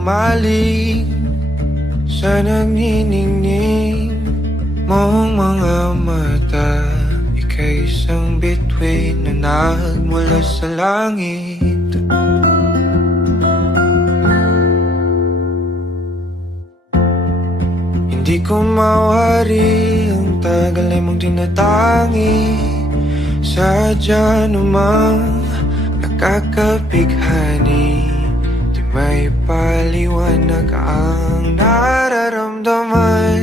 humaling sa nagniningning mong mga mata. Ika'y isang bituin na nagmula sa langit. Hindi ko mawari ang tagal ay mong tinatangi. Sadya namang nakakapighani, di may paliwanag ang nararamdaman.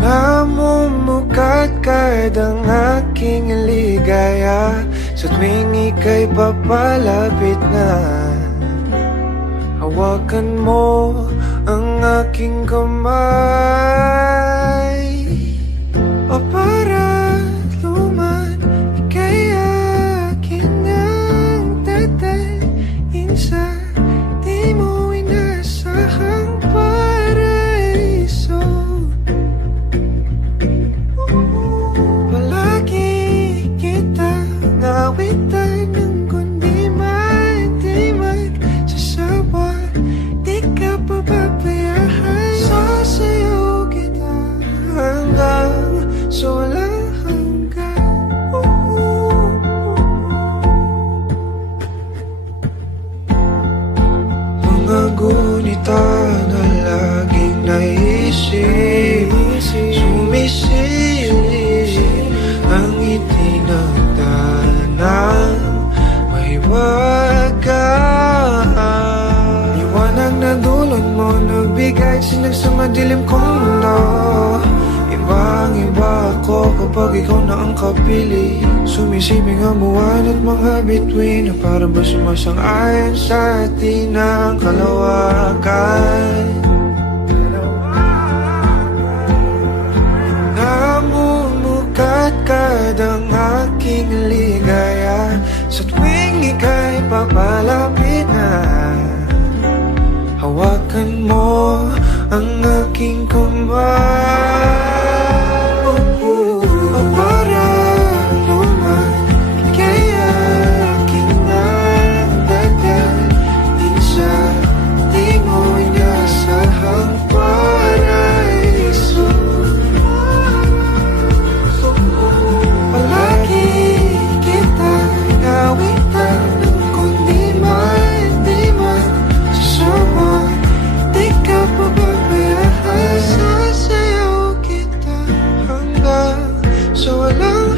Namumukat kadang aking ligaya sa tuwing ika'y papalapit na. Hawakan mo ang aking kamay, o para luman ika'y akin ang tatalin sa di mo inasahang paraiso. Palagi kitang awitan ng kundi man di magsasawa. Di ka pababayaan, sasayaw kita hanggang sa walang hanggan. Mga gunita na laging naisip, sumisilip ang itinagdanang may wagaan. Liwanag na dulot mo, nagbigay sinag sa madilim kong mundo. Ibang-iba ako kapag ikaw na ang kapili. Sumisibing ang buwan at mga bituin na para ba sumasang-ayon sa atin ang kalawakan. Namumukat kadang aking ligaya sa tuwing ika'y papalapit na. Hawakan mo ang aking kamay, o para luman ika'y aking nagdadalhin sa di mo inasahang paraiso. Palagi kitang awitan ng kundi man di magsasawa. Di ka pababayaan, sasayaw kita hanggang sa walang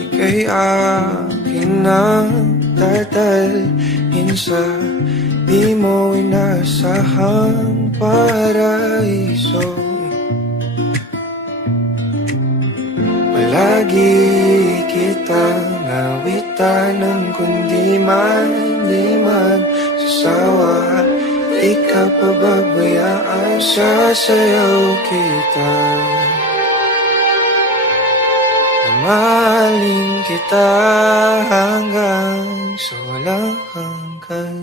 ika'y akin ang tatalhin sa di mo inasahang paraiso. Palagi kitang awitan ng kundi man di magsasawa. Di ka pababayaan, sasayaw kita. Mahalin kita hanggang sa walang hanggan.